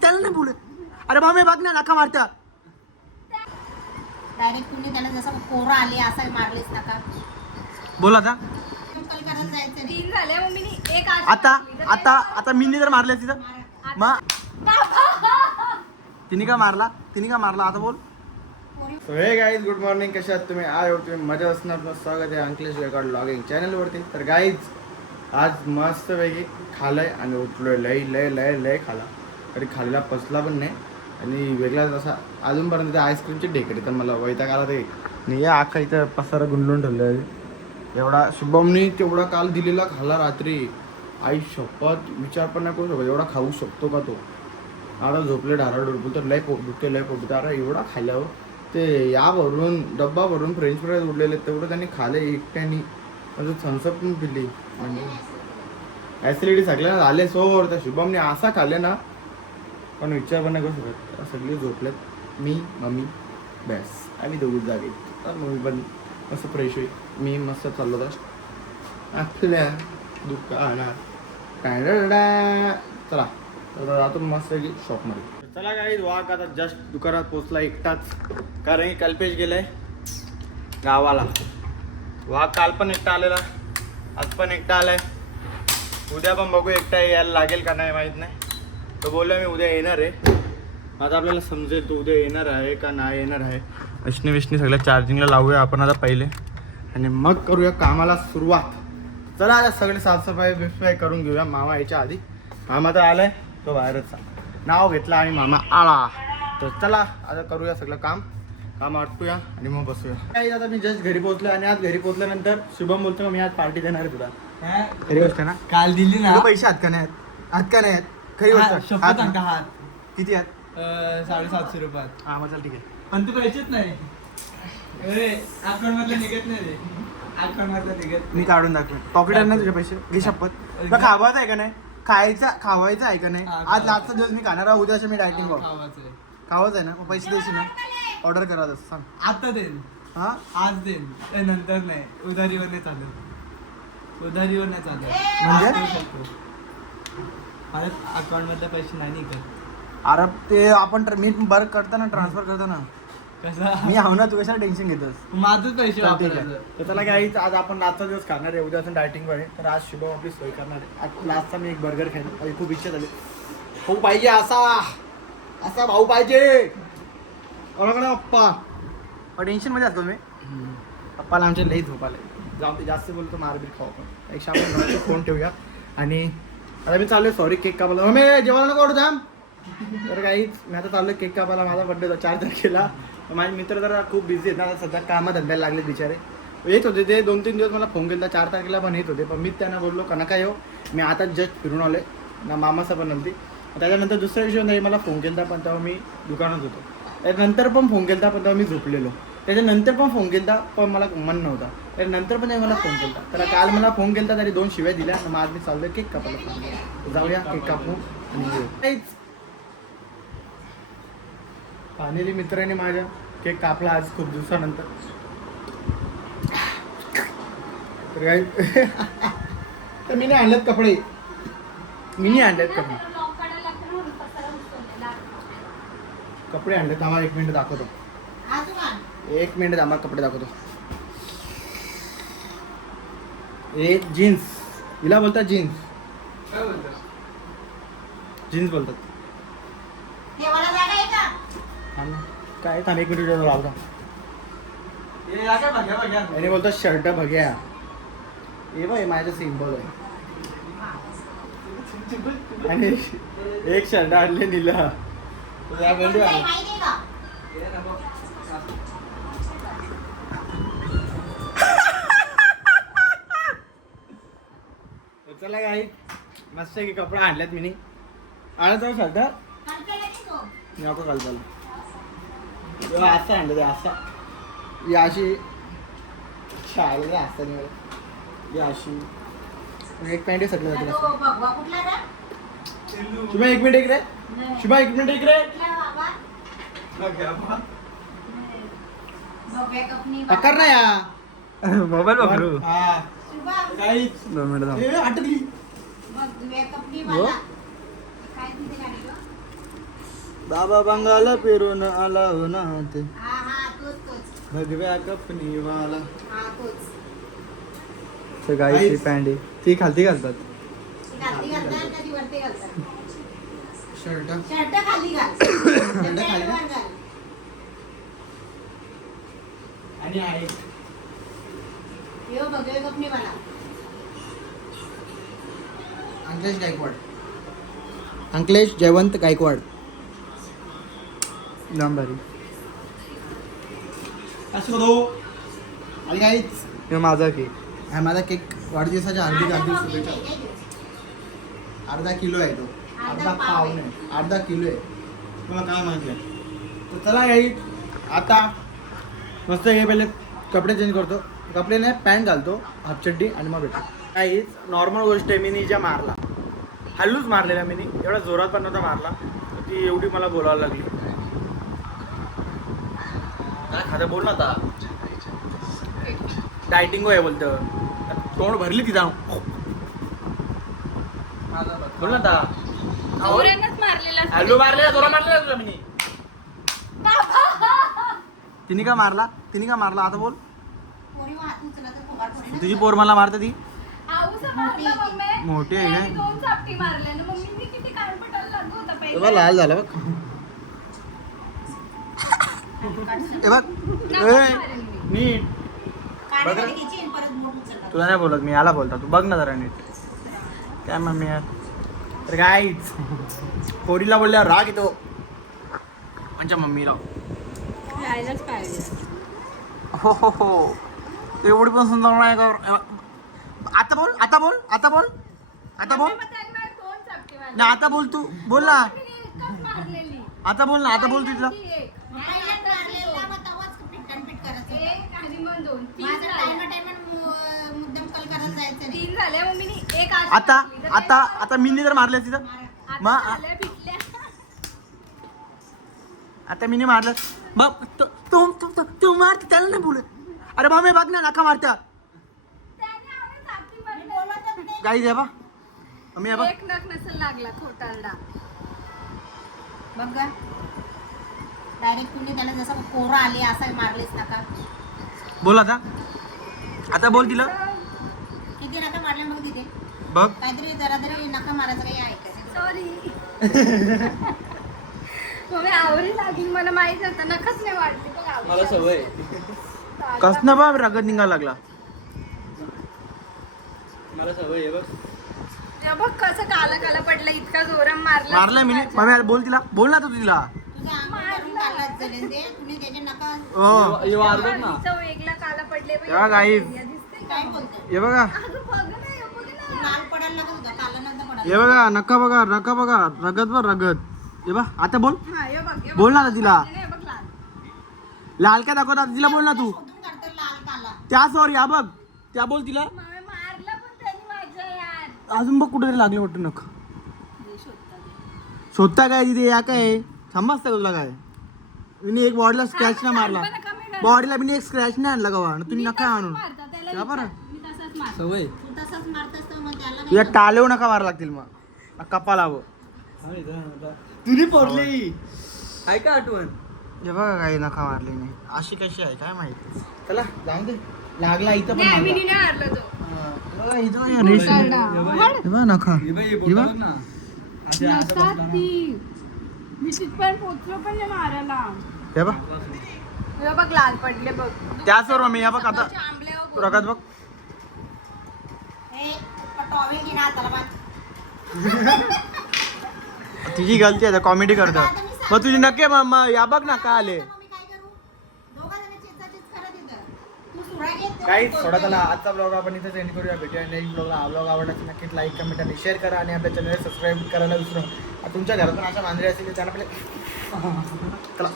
त्याला नाही बोलत. अरे मामे बघ ना नका मारता. डायरेक्ट तुम्ही त्याला जसं कोरा आले असं मारलेच नका. बोल आता. तीन झाले मम्मीने एक आता आता आता मीनी जर मारले तिथं मग तिने का मारला आता बोल. हे गाईज गुड मॉर्निंग, कशा आहात तुम्ही? आज तुम्ही मजा असणार. स्वागत आहे अंकलेश रेकॉर्ड ब्लॉगिंग चॅनलवरती. तर गाईज आज मस्तपैकी खालंय आणि उठलोय. लय खाला, तरी खाल्ला पचला पण नाही. आणि वेगळाच असा अजूनपर्यंत आईस्क्रीमची ढेकडी तर मला वैताग आला. ते नाही आखा इथं पसारा गुंडून ठेवलं. एवढा शुभमनी तेवढा काल दिलेला खाला रात्री. आई शपथ विचार पण नाही करू शकत एवढा खाऊ शकतो का तो. आता झोपले ढाराडोरपूल तर लय पोट दुखते. अरे एवढा खाल्ल्यावर ते यावरून डब्बा भरून फ्रेंच फ्राईज उडलेले तेवढं त्यांनी खाले एकट्यानी. म्हणजे थम्सअप पण पिली. म्हणजे ॲसिडिटी सगळ्यांना झाले सोड. त्या शुभमने असा खाल्ले ना पण विचार पण नाही करू शकत. सगळे झोपलेत, मी मम्मी बॅस आम्ही दोघीच जागे. तर मम्मी पण मस्त फ्रेश होईल. मी मस्त चाललो होता आपल्या दुकानात. चला तर जातो मस्त शॉपमध्ये. चला काही वाघ आता जस्ट दुकानात पोचला एकटाच, कारण की कल्पेश गेलाय गावाला. वाघ काल पण एकटा आलेला, आज पण एकटा आलाय. उद्या पण बघू एकटा यायला लागेल का नाही माहीत नाही. तो बोलला मी उद्या येणार आहे. आता आपल्याला समजेल तो उद्या येणार आहे का नाही येणार आहे. विष्णी सगळ्या चार्जिंगला लावूया आपण आता पहिले आणि मग करूया कामाला सुरुवात. चला आता सगळे साफसफाई करून घेऊया. मामा यायच्या आधी. मामा तर आलाय, तो बाहेरच नाव घेतला आणि मामा आला. तर चला आता करूया सगळं काम आटपूया आणि मग बसूया. काही आता मी जस्ट घरी पोहोचलो आणि आज घरी पोहोचल्यानंतर शुभम बोलतो मी आज पार्टी देणार आहे तुला. खरी गोष्ट ना? काल दिली ना. पैसे हात का नाही आहेत? खरी गोष्ट. हात किती आहेत? 750 रुपयात. हा मग चल ठीक आहे. पण तू पैसेच नाही. अकाउंट मधलं निघत नाही रे. अकाउंट मधलं निघत. मी काढून दाखवेन. पॉकेटात नाही तुझे पैसे. घे शपथ. तुला खावायचं आहे का नाही? खावायचं आहे का नाही? आज लास्टचा दिवस मी खाणार आहे. उद्या मी डायटिंग खावायचं आहे ना. मग पैसे द्यायचे ना. ऑर्डर करा तसं सांग. आता देईन. हा आज देईन, नंतर नाही. उधारीवर नाही चालत. म्हणजे अकाउंट मधले पैसे नाही निघत. अरे ते आपण मी बरं करतो ना, ट्रान्सफर करतो ना. कसं मी आहो ना, तू कशाला टेन्शन घेतोस? माझंच पैसे वापरायचं. तर त्याला काही आज आपण लास्टचा दिवस खाणार आहे. उद्या असं डायटिंग वर आहे. तर आज शुभम आपली सोय करणार आहे. आज लास्टचा मी एक बर्गर खाईन. माझी खूप इच्छा झाली. भाऊ पाहिजे असा भाऊ पाहिजे. पप्पा टेन्शन मध्ये असतो मी. पप्पाला आमच्या लई झोप आले. जाऊ ते जास्त बोलतो मारबीर खाऊ आपण. एक आपण फोन ठेवूया. आणि आता मी चाललोय सॉरी केक कापायला. मी जेवायला नको थांब. तर काही मी आता चाललोय केक कापायला. माझा बड्डे होता 4 तारखेला. माझे मित्र जरा खूप बिझी आहेत ना सध्या. कामात धंद्याला लागले बिचारे. येत होते ते 2-3 दिवस मला फोन केला. 4 तारखेला पण येत होते. पण मी त्यांना बोललो का नका येऊ, मी आता जस्ट फिरून आलोय ना. मामाचा पण नव्हती. त्याच्यानंतर दुसऱ्या दिवशी नाही मला फोन केला पण तेव्हा मी दुकानात होतो. त्यानंतर पण फोन केला पण तेव्हा मी झोपलेलो. त्याच्यानंतर पण फोन केला पण मला मन नव्हता. त्यानंतर पण मला फोन केला. तर काल मला फोन केला तरी 2 शिव्या दिल्या. मग आज मी चाललोय केक कापायला. जाऊया केक कापू आणि फायनली मित्रांनी माझ्या केक कापला आज खूप दिवसानंतर. तर काही तर मी नाही आणलेत कपडे. कपडे आणले. थांबा 1 मिनिट दाखवतो. 1 मिनिट आम्हाला कपडे दाखवतो. एक जीन्स. हिला बोलतात जीन्स. जीन्स बोलतात. काय थांब 1 मिनिट लावतो. आणि बोलतात शर्ट बघ्या. हे बघ माझं सिम्बॉल आहे. आणि एक शर्ट आणले नीला. चला काही मस्त की कपडा आणल्यात मी. आणत जाऊ शर्ट नको काल चालू. असं आणलं ते असा. या अशी शाळेला असता नाही. या अशी एक पॅन्ट सगळं जाते. शुभा 1 मिनिट इकडे. शुभा 1 मिनिट इकडे. अकर ना या मोबाईल वापरू. काही 2 मिनिट अटकली. बाबा बंगाला फिरून आला हो ना ते हा हा तोच तोच भगव्या कपनी वाला. हा तोच तर गाईची पॅन्ट आहे ती खालती घालतात. खाली घालतात कधी वरती घालतात. शर्ट शर्ट खाली घाल पॅन्ट खाली वर घाल. आणि आहे यो बघ गपनी मला अंकलेश गायकवाड. अंकलेश जयवंत गायकवाड. नाम भारी. असं दो आणि काहीच हे माझा केक हा माझा केक वाढदिवसाच्या हार्दिक शुभेच्छा. अर्धा किलो आहे तो. अर्धा पाव नाही अर्धा किलो आहे. तुला काय माहिती आहे. तर चला काही आता मस्त हे पहिले कपडे चेंज करतो. कपडे नाही पॅन्ट घालतो हाफ चड्डी आणि मग भेटतो. काहीच नॉर्मल गोष्ट आहे. मिनी ज्या मारला हल्लूच मारलेला मिनी एवढा जोरात पण नव्हता मारला. ती एवढी मला बोलायला लागली. काय खातं बोल ना आता. डायटिंग आहे बोलतं. तोंड भरली ती जाऊन बोल ना आता. जोरानंच मारलेला हॅलो मारलेला जोरा मारलेला तुला मिनी. तिने का मारला आता बोल. मोरी हात उचला तर फुगार पडेल ना. तुझी पोर मला मारते ती मोठी मोठी आहे काय. दोन चापटी मारले ना मम्मीने किती काळपटाला लागू होता हे बघ लाल झाला बघ. हे बघ नीट बघ रे. घ्यायची परत मोठ उचलतात. तुला नाही बोलत मी याला बोलता. तू बघ ना जरा नीट. काय मम्मी यार. तर काहीच पोरीला बोलल्यावर राग येतो आमच्या मम्मीला. राहायलाच पाहिजे. हो हो हो एवढी पण सुंदर नाही कर. आता बोल आता बोल आता बोल आता बोल ना. आता बोल तू बोल ना. आता बोल ना. आता बोल तिथला. आता आता आता मिनी जर मारल्या तिथं मग आता मिनी मारलं मग तू मारते त्याला नाही बोलत. अरे बाबा बघ ना नका मारत्या काही द्या बा मम्मी बघ. एक नख नसेल लागला खोटारडा बघ डायरेक्ट तुम्ही त्याला जसं कोरा आले असं मारलेच नका. बोल आता. आता बोल तिला. किती नका मारले मग तिथे बघ काहीतरी जरा तरी नका मारायचं काही ऐकायचं. सॉरी मग आवरी लागली मला माहित होतं नखच नाही वाटली. मला सवय कसं बा रगत निघायला लागला. मला सवय आहे बघ. हे बघ कसं काला काला पडलं इतका जोरात मारला. मारलाय मी मम्मी बोल तिला. बोल ना तू तिला. तुझ्या अंगावरून कालाच झाले ते तुम्ही त्याचे नका हो वेगळा काला पडले तेव्हा गाईज काय बोलते हे बघा लाल पडायला लागत होता काला नव्हता पडायला. हे बघा नका बघा नका बघा रगत बघ रगत. हे बघ आता बोल. हा, हे बघ, हे बघ. बोल ना आता तिला. हे बघ लाल. लाल काय दाखवता तिला बोल ना तू. शोधून काढतो लाल काला. त्या सॉरी हा बघ त्या बोल तिला. मारलं पण त्यांनी माझ्या यार. अजून बघ कुठेतरी लागले वाटतं नख. हे शोधतात. शोधता काय तिथे या काय थांबाच तुला काय. मी एक बॉडीला स्क्रॅच नाही मारला. बॉडीला मी एक स्क्रॅच नाही आणला गवा तुम्ही नका आणून. मारतात त्याला त्या बरं मी तसाच मारतो. सवय तू तसाच मारतोस तर मग त्याला तुझ्या टालेव नका मारा लागतील मग कपाला हवं. तुझी पडली आहे का आठवण. हे बघा काही नका मारले नाही. अशी कशी आहे काय माहिती. चला जाऊन दे. लागला इथं पण नाही, मी लागला. नाही मारलं तो. बघा, इथं रेष आहे. हे बघा नखा. हे बाई, हे बोट बघ. बघ ना. असे असं नसतात बसला ना. ती. मी तिथपर्यंत पोहोचलो पण नाही मारायला. हे बघ हे बघ लाल पडले बघ. त्याचवर मी हे बघ आता रगत बघ. तुझी गलती आहे कॉमेडी करतात. मग तुझी नक्की या बघ ना काय आले. काही थोडा त्याला आजचा ब्लॉग आपण इथेच एंड करूया. भेटूया नेक्स्ट ब्लॉगला. हा ब्लॉग आवडला तर नक्कीच लाईक कमेंट आणि शेअर करा आणि आपल्या चॅनलला सबस्क्राईब करायला विसरू नका. तुमच्या घरातून अशा मांजरी असतील त्यांना आपले चला